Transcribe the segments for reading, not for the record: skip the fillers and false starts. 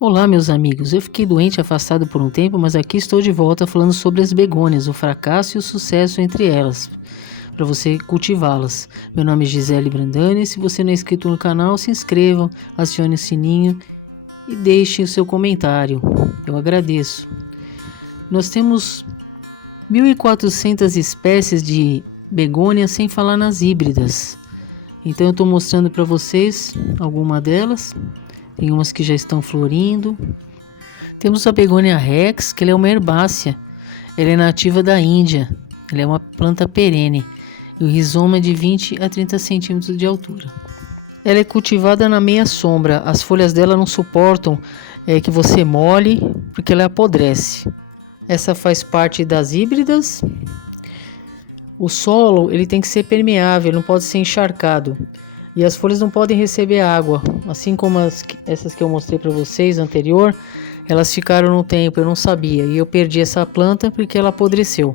Olá, meus amigos. Eu fiquei doente, afastado por um tempo, mas aqui estou de volta falando sobre as begônias, o fracasso e o sucesso entre elas, para você cultivá-las. Meu nome é Gisele Brandani. Se você não é inscrito no canal, se inscreva, acione o sininho e deixe o seu comentário. Eu agradeço. Nós temos 1.400 espécies de begônias, sem falar nas híbridas. Então eu estou mostrando para vocês algumas delas. Tem umas que já estão florindo. Temos a begônia rex, que ela é uma herbácea. Ela é nativa da Índia. Ela é uma planta perene. E o rizoma é de 20 a 30 centímetros de altura. Ela é cultivada na meia sombra. As folhas dela não suportam que você molhe, porque ela apodrece. Essa faz parte das híbridas. O solo ele tem que ser permeável, não pode ser encharcado. E as folhas não podem receber água, assim como essas que eu mostrei para vocês anterior, elas ficaram no tempo, eu não sabia, e eu perdi essa planta porque ela apodreceu.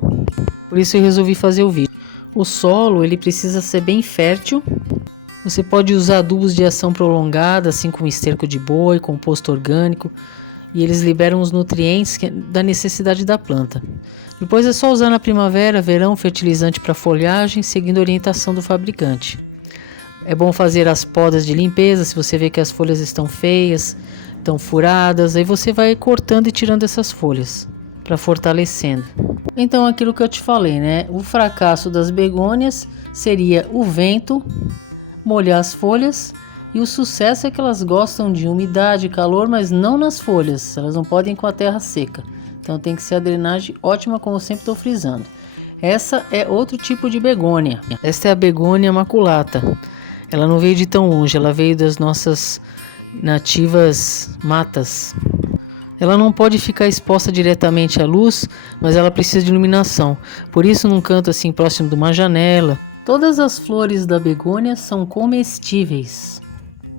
Por isso eu resolvi fazer o vídeo. O solo ele precisa ser bem fértil. Você pode usar adubos de ação prolongada, assim como esterco de boi, composto orgânico, e eles liberam os nutrientes da necessidade da planta. Depois é só usar na primavera, verão, fertilizante para folhagem, seguindo a orientação do fabricante. É bom fazer as podas de limpeza. Se você vê que as folhas estão feias, estão furadas, aí você vai cortando e tirando essas folhas para fortalecendo. Então aquilo que eu te falei, né? O fracasso das begônias seria o vento molhar as folhas, e o sucesso é que elas gostam de umidade e calor, mas não nas folhas. Elas não podem ir com a terra seca. Então tem que ser a drenagem ótima, como eu sempre estou frisando. Essa é outro tipo de begônia. Esta é a begônia maculata. Ela não veio de tão longe, ela veio das nossas nativas matas. Ela não pode ficar exposta diretamente à luz, mas ela precisa de iluminação. Por isso, num canto assim próximo de uma janela. Todas as flores da begônia são comestíveis.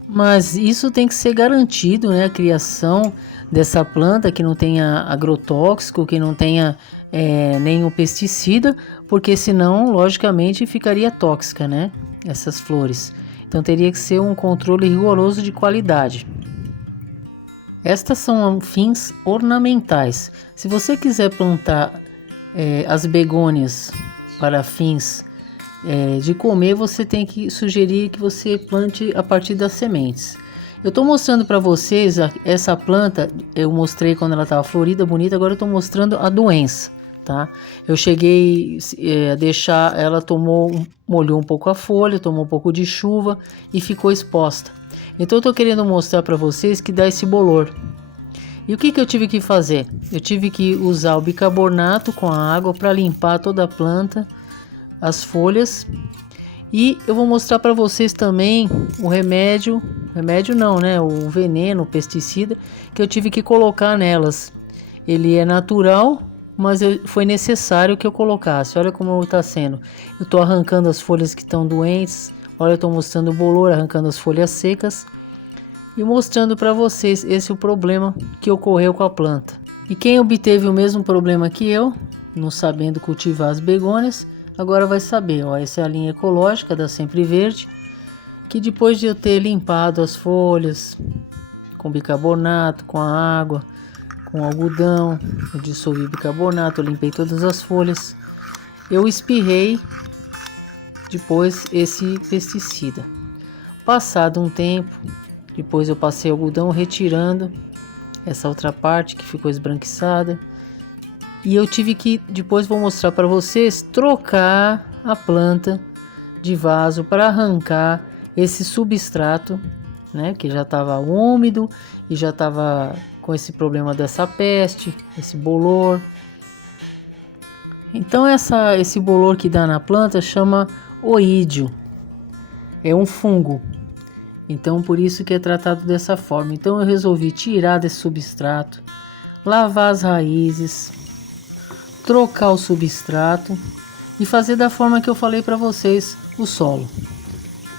Mas isso tem que ser garantido, né? A criação dessa planta que não tenha agrotóxico, que não tenha nenhum pesticida, porque senão, logicamente, ficaria tóxica, né? Essas flores. Então teria que ser um controle rigoroso de qualidade. Estas são fins ornamentais. Se você quiser plantar as begônias para fins de comer, você tem que sugerir que você plante a partir das sementes. Eu estou mostrando para vocês essa planta. Eu mostrei quando ela estava florida, bonita. Agora eu estou mostrando a doença. Tá? Eu cheguei a deixar, ela molhou um pouco a folha, tomou um pouco de chuva e ficou exposta. Então eu estou querendo mostrar para vocês que dá esse bolor. E o que eu tive que fazer? Eu tive que usar o bicarbonato com a água para limpar toda a planta, as folhas. E eu vou mostrar para vocês também o remédio não, né? O veneno, o pesticida que eu tive que colocar nelas. Ele é natural, mas foi necessário que eu colocasse. Olha como está sendo. Eu estou arrancando as folhas que estão doentes. Olha, eu estou mostrando o bolor, arrancando as folhas secas. E mostrando para vocês esse é o problema que ocorreu com a planta. E quem obteve o mesmo problema que eu, não sabendo cultivar as begônias, agora vai saber. Ó, essa é a linha ecológica da Sempre Verde. Que depois de eu ter limpado as folhas com bicarbonato, com a água, com algodão, eu dissolvi bicarbonato, eu limpei todas as folhas, eu espirrei depois esse pesticida. Passado um tempo, depois eu passei algodão retirando essa outra parte que ficou esbranquiçada, e eu tive que, depois vou mostrar para vocês, trocar a planta de vaso para arrancar esse substrato, né, que já estava úmido e já estava com esse problema dessa peste, esse bolor. Então esse bolor que dá na planta chama oídio, é um fungo. Então por isso que é tratado dessa forma. Então eu resolvi tirar desse substrato, lavar as raízes, trocar o substrato e fazer da forma que eu falei para vocês, o solo.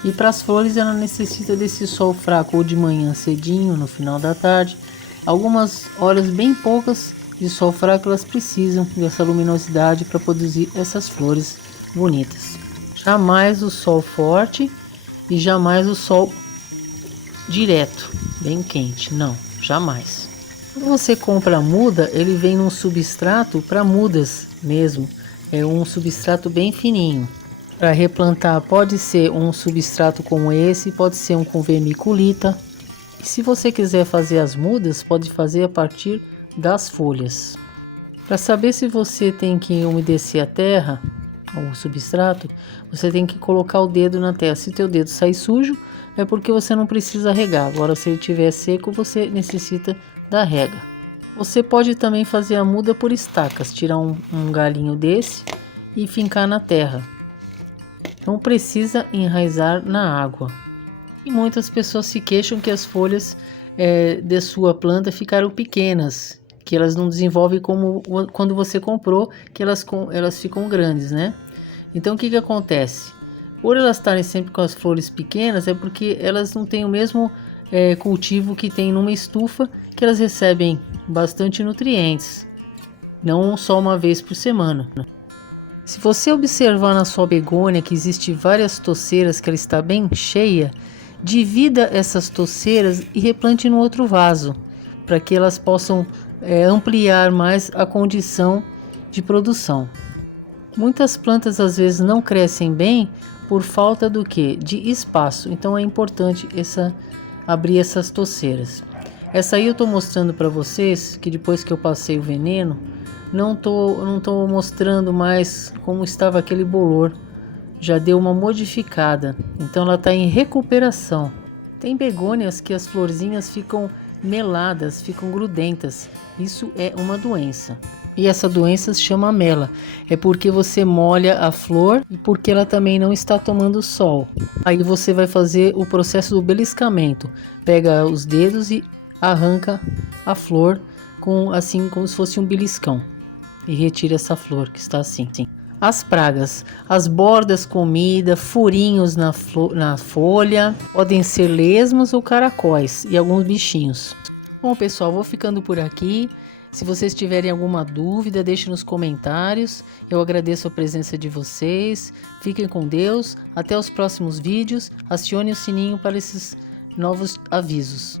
E para as flores ela necessita desse sol fraco, ou de manhã cedinho, no final da tarde. Algumas horas bem poucas de sol fraco elas precisam dessa luminosidade para produzir essas flores bonitas. Jamais o sol forte e jamais o sol direto, bem quente, não. jamais. Quando você compra a muda, ele vem num substrato para mudas mesmo. É um substrato bem fininho. Para replantar pode ser um substrato como esse, pode ser um com vermiculita. E se você quiser fazer as mudas, pode fazer a partir das folhas. Para saber se você tem que umedecer a terra, ou o substrato, você tem que colocar o dedo na terra. Se teu dedo sair sujo, é porque você não precisa regar. Agora, se ele estiver seco, você necessita da rega. Você pode também fazer a muda por estacas, tirar um galhinho desse e fincar na terra. Não precisa enraizar na água. E muitas pessoas se queixam que as folhas de sua planta ficaram pequenas, que elas não desenvolvem como quando você comprou, que elas ficam grandes, né? Então o que acontece? Por elas estarem sempre com as flores pequenas, é porque elas não têm o mesmo cultivo que tem numa estufa, que elas recebem bastante nutrientes, não só uma vez por semana. Se você observar na sua begônia que existe várias toceiras, que ela está bem cheia, divida essas toceiras e replante no outro vaso, para que elas possam ampliar mais a condição de produção. Muitas plantas às vezes não crescem bem por falta do que? De espaço. Então é importante abrir essas toceiras. Essa aí eu estou mostrando para vocês, que depois que eu passei o veneno, não tô mostrando mais como estava aquele bolor. Já deu uma modificada, então ela está em recuperação. Tem begônias que as florzinhas ficam meladas, ficam grudentas. Isso é uma doença. E essa doença se chama mela. É porque você molha a flor e porque ela também não está tomando sol. Aí você vai fazer o processo do beliscamento. Pega os dedos e arranca a flor assim como se fosse um beliscão. E retira essa flor que está assim. As pragas, as bordas comida, furinhos na folha, podem ser lesmas ou caracóis e alguns bichinhos. Bom pessoal, vou ficando por aqui. Se vocês tiverem alguma dúvida, deixe nos comentários. Eu agradeço a presença de vocês. Fiquem com Deus. Até os próximos vídeos. Acione o sininho para esses novos avisos.